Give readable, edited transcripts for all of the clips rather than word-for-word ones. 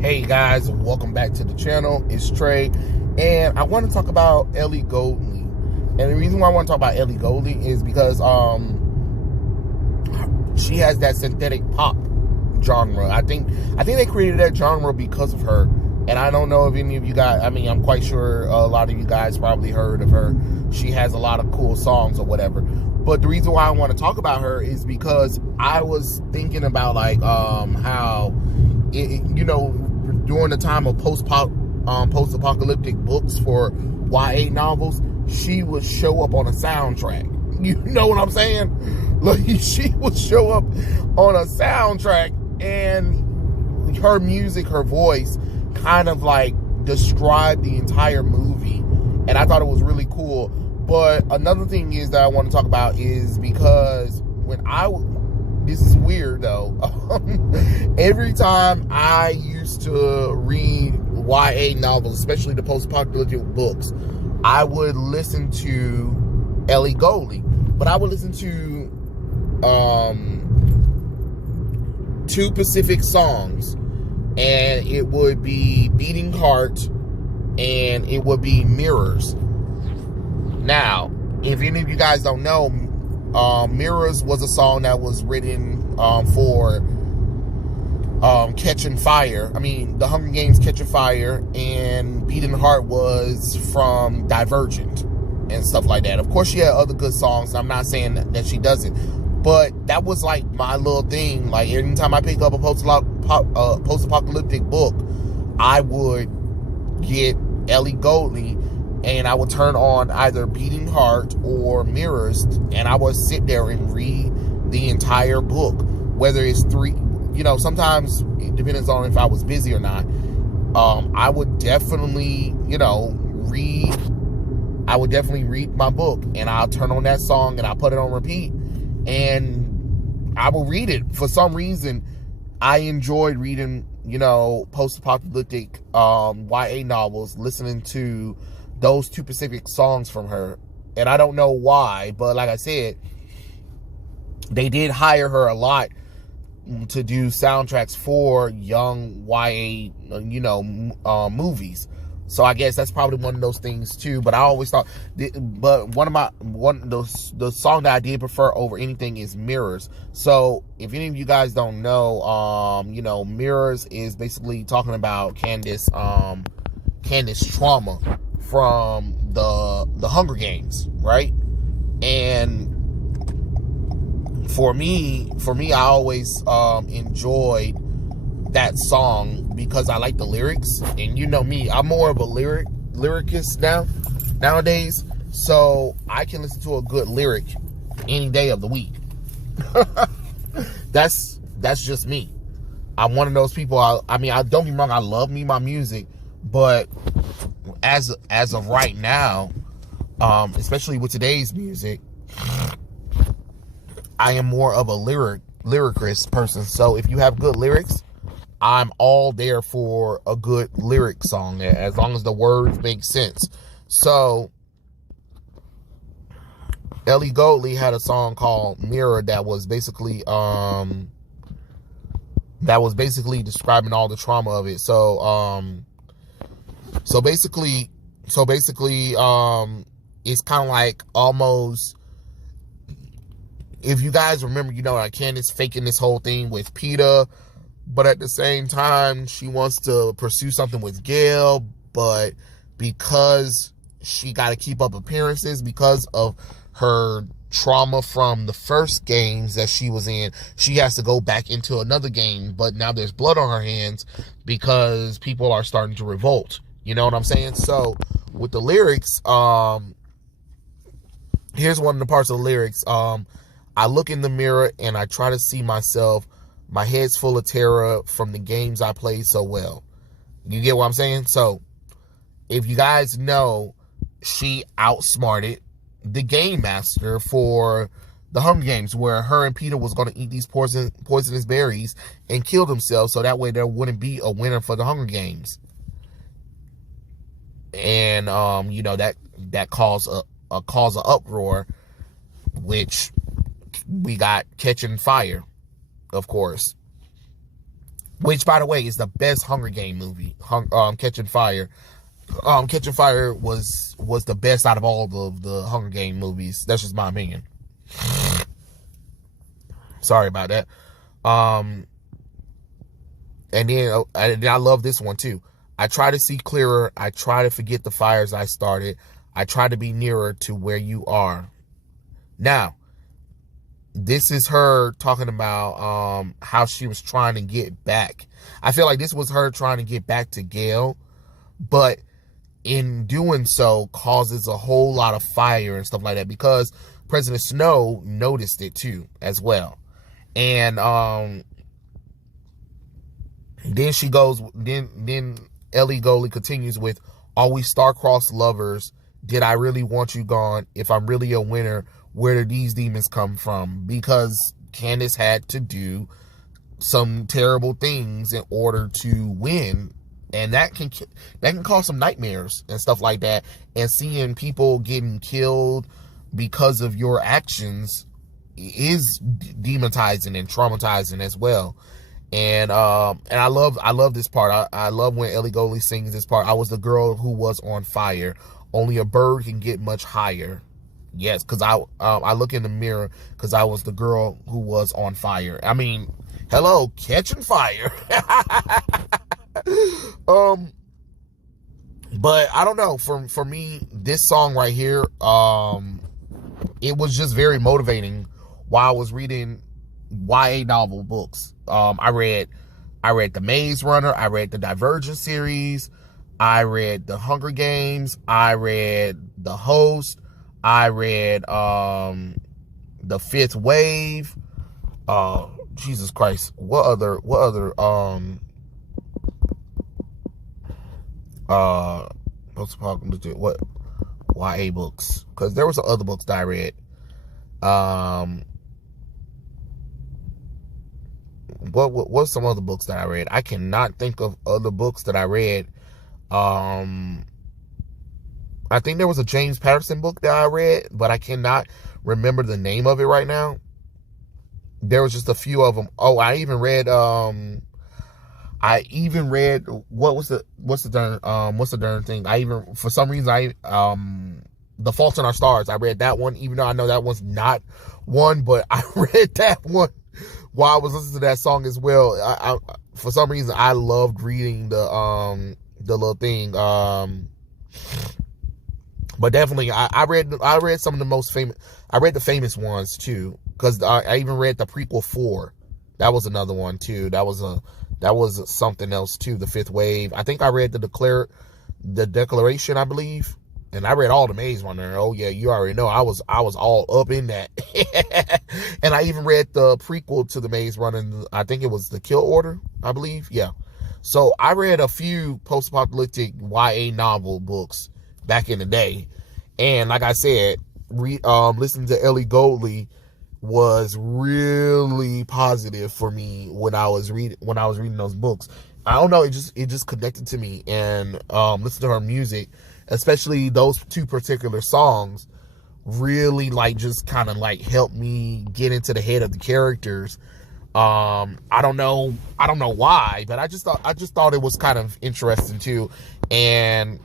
Hey guys, welcome back to the channel. It's Trey, and I want to talk about Ellie Goulding. And the reason why I want to talk about Ellie Goulding is because she has that synthetic pop genre. I think they created that genre because of her. And I don't know if any of you guys, I'm quite sure a lot of you guys probably heard of her. She has a lot of cool songs or whatever. But the reason why I want to talk about her is because I was thinking about how during the time of Post Apocalyptic Books for YA novels, she would show up on a soundtrack. You know what I'm saying? Like, she would show up on a soundtrack, and her music, her voice, kind of like described the entire movie, and I thought it was really cool. But another thing is that I want to talk about is because this is weird though. Every time I used to read YA novels, especially the post-apocalyptic books, I would listen to Ellie Goulding. But I would listen to two specific songs, and it would be Beating Heart and it would be Mirrors. Now, if any of you guys don't know, Mirrors was a song that was written for Catching Fire. The Hunger Games Catching Fire, and Beating Heart was from Divergent and stuff like that. Of course, she had other good songs. I'm not saying that she doesn't, but that was like my little thing. Like, anytime I picked up a post-apocalyptic book, I would get Ellie Goulding, and I would turn on either Beating Heart or Mirrors, and I would sit there and read the entire book, whether it's three, sometimes it depends on if I was busy or not. I would definitely, read my book, and I'll turn on that song and I'll put it on repeat, and I will read it. For some reason, I enjoyed reading, post-apocalyptic YA novels, listening to those two specific songs from her. And I don't know why, but like I said, they did hire her a lot to do soundtracks for young YA, movies. So I guess that's probably one of those things too. But I always thought, the song that I did prefer over anything is Mirrors. So if any of you guys don't know, Mirrors is basically talking about Candace's trauma from the Hunger Games, right? And for me, I always enjoyed that song because I like the lyrics, and you know me, I'm more of a lyricist nowadays, so I can listen to a good lyric any day of the week. That's just me. I'm one of those people. I don't get me wrong, I love my music, but as of right now, especially with today's music, I am more of a lyricist person. So if you have good lyrics, I'm all there for a good lyric song, as long as the words make sense. So Ellie Goulding had a song called Mirror that was basically describing all the trauma of it. So basically, it's kind of like almost, if you guys remember, like Candace faking this whole thing with Peter, but at the same time, she wants to pursue something with Gail, but because she got to keep up appearances because of her trauma from the first games that she was in, she has to go back into another game, but now there's blood on her hands because people are starting to revolt. You know what I'm saying? So with the lyrics, here's one of the parts of the lyrics. I look in the mirror and I try to see myself. My head's full of terror from the games I played so well. You get what I'm saying? So if you guys know, she outsmarted the game master for the Hunger Games, where her and Peter was going to eat these poisonous berries and kill themselves, so that way there wouldn't be a winner for the Hunger Games. And that caused an uproar, which we got Catching Fire, of course. which, by the way, is the best Hunger Game movie. Catching Fire. Catching Fire was the best out of all the Hunger Game movies. That's just my opinion. Sorry about that. And then I love this one too. I try to see clearer. I try to forget the fires I started. I try to be nearer to where you are. Now, this is her talking about how she was trying to get back. I feel like this was her trying to get back to Gail, but in doing so causes a whole lot of fire and stuff like that, because President Snow noticed it too as well. And then she goes, then Ellie Goulding continues with, "Are we star-crossed lovers? Did I really want you gone? If I'm really a winner, where did these demons come from?" Because Candace had to do some terrible things in order to win, and that can cause some nightmares and stuff like that. And seeing people getting killed because of your actions is demonetizing and traumatizing as well. And I love this part. I love when Ellie Goulding sings this part. "I was the girl who was on fire. Only a bird can get much higher." Yes, because I look in the mirror because I was the girl who was on fire. I mean, hello, catching fire. But I don't know. For me, this song right here, it was just very motivating while I was reading YA novel books. I read The Maze Runner. I read the Divergent series. I read The Hunger Games. I read The Host. I read The Fifth Wave. Jesus Christ. What other Post Apocalyptic what YA books? Because there was some other books that I read. What's some other books that I read? I cannot think of other books that I read. I think there was a James Patterson book that I read, but I cannot remember the name of it right now. There was just a few of them. Oh, I even read what's the darn thing? For some reason The Fault in Our Stars. I read that one, even though I know that one's not one, but I read that one while I was listening to that song as well. I for some reason I loved reading the little thing. But definitely I read some of the most famous. I read the famous ones too, because I even read the prequel 4. That was another one too. That was something else too. The Fifth Wave. I think I read the Declaration, I believe. And I read all the Maze Runner. Oh yeah, you already know. I was all up in that. And I even read the prequel to the Maze Runner. I think it was The Kill Order, I believe. Yeah. So I read a few post-apocalyptic YA novel books back in the day. And like I said, listening to Ellie Goulding was really positive for me when I was reading those books. I don't know, it just connected to me. And listening to her music, especially those 2 particular songs, really just kind of helped me get into the head of the characters. I don't know why, but I just thought it was kind of interesting too. And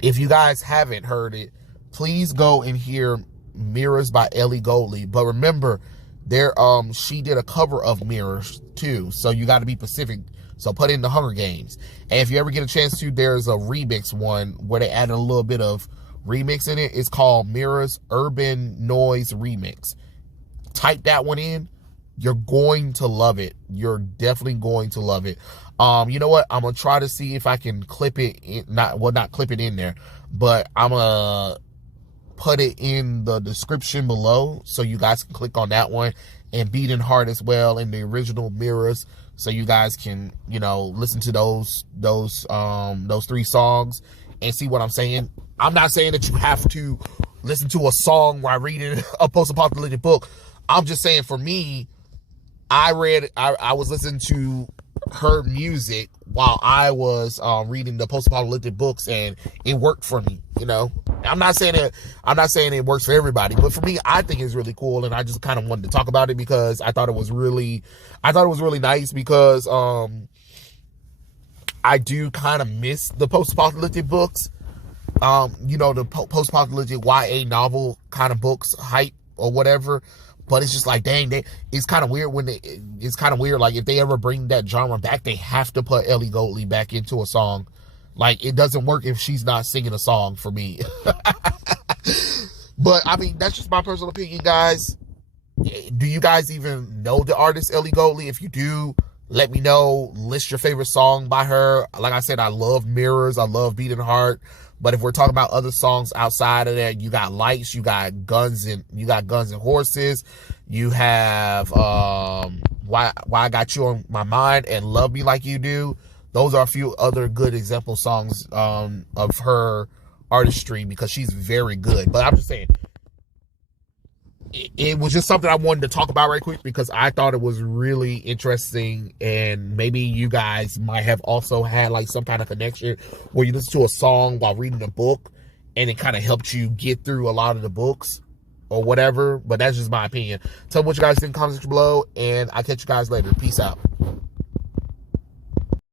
if you guys haven't heard it, please go and hear Mirrors by Ellie Goulding. But remember, she did a cover of Mirrors too, so you got to be specific. So put in the Hunger Games. And if you ever get a chance to, there's a remix one where they added a little bit of remix in it. It's called Mirrors Urban Noise Remix. Type that one in. You're going to love it. You're definitely going to love it. You know what? I'm going to try to see if I can clip it in, not clip it in there, but I'm going to put it in the description below so you guys can click on that one, and Beating Heart as well in the original Mirrors, so you guys can, listen to those 3 songs and see what I'm saying. I'm not saying that you have to listen to a song while reading a post-apocalyptic book. I'm just saying, for me, I was listening to her music while I was reading the post-apocalyptic books, and it worked for me, I'm not saying it works for everybody, but for me, I think it's really cool, and I just kind of wanted to talk about it because I thought it was really nice because I do kind of miss the post-apocalyptic books, the post-apocalyptic YA novel kind of books hype or whatever. But it's just like, dang, it's kind of weird it's kind of weird. Like, if they ever bring that genre back, they have to put Ellie Goulding back into a song. Like, it doesn't work if she's not singing a song for me. But, I mean, that's just my personal opinion, guys. Do you guys even know the artist Ellie Goulding? If you do, let me know. List your favorite song by her. Like I said, I love Mirrors. I love Beating Heart. But if we're talking about other songs outside of that, you got Lights, you got Guns and Horses, you have Why I Got You on My Mind, and Love Me Like You Do. Those are a few other good example songs of her artistry, because she's very good. But I'm just saying, it was just something I wanted to talk about right quick because I thought it was really interesting, and maybe you guys might have also had like some kind of connection where you listen to a song while reading a book and it kind of helped you get through a lot of the books or whatever. But that's just my opinion. Tell me what you guys think in the comments below, and I'll catch you guys later. Peace out.